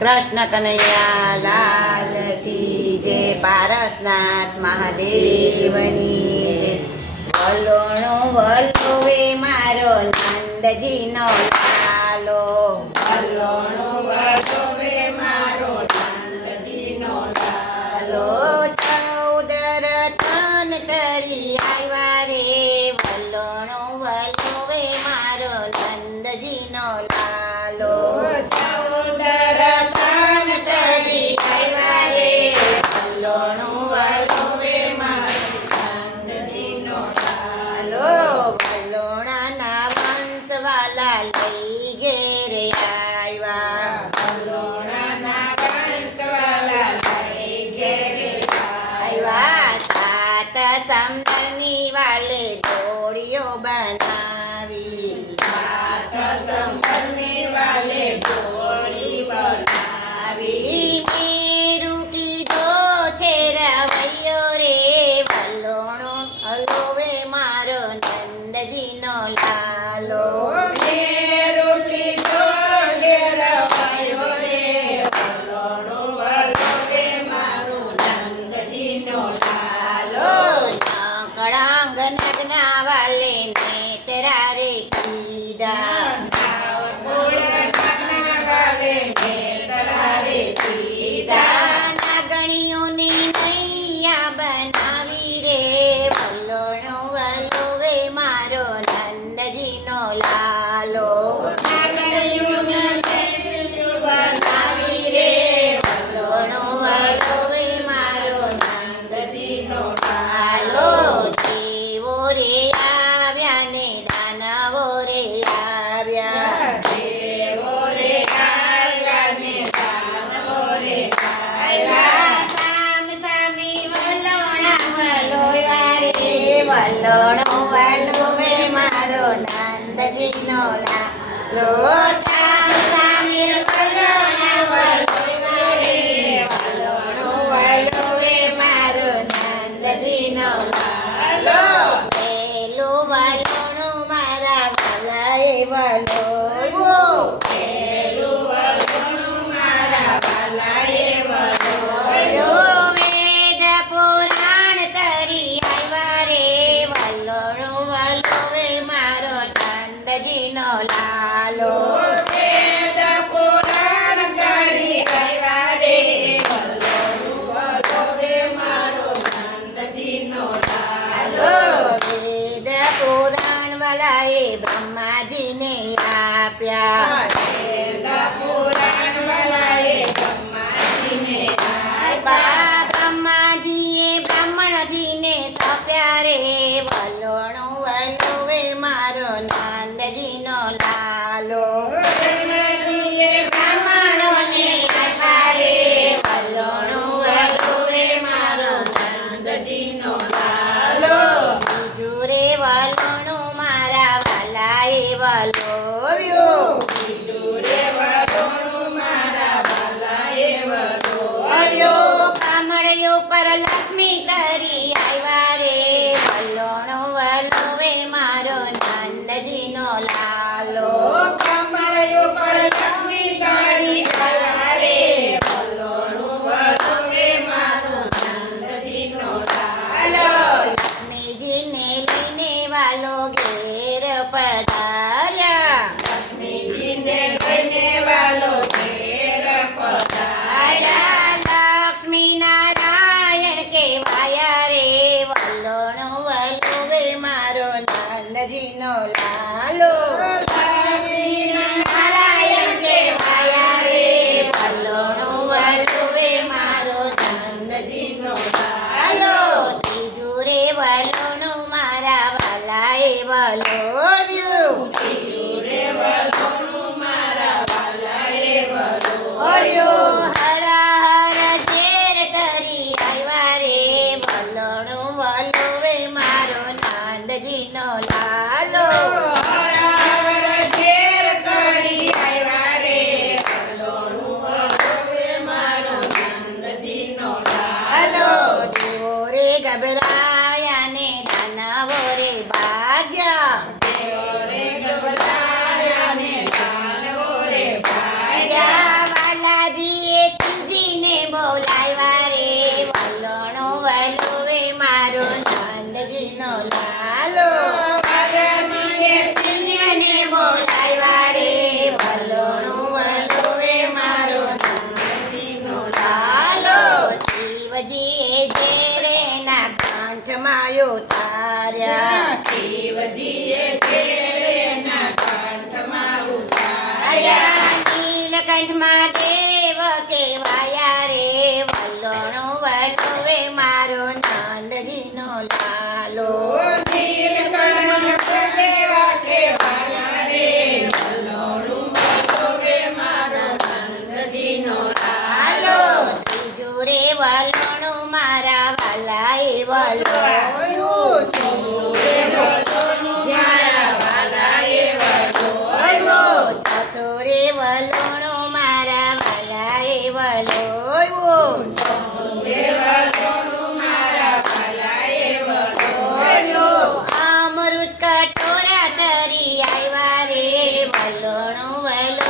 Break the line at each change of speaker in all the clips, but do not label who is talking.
કૃષ્ણ કનૈયા લાલ કી જય પારસનાથ મહાદેવની જય વલોણો વલોવે મારો નંદજીનો લાલો.
વલોણો
yeah. Lower. અજાની કંઠમાં દેવ કેવાય Hello.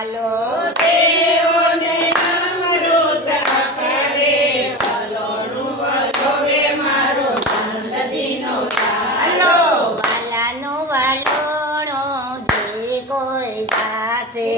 ચાલો. દેવોને અમૃત અપરે ચલોનું વલોવે મારો નંદજીનો ચાલો વાલાનો વાલોણો જે કોઈ જાશે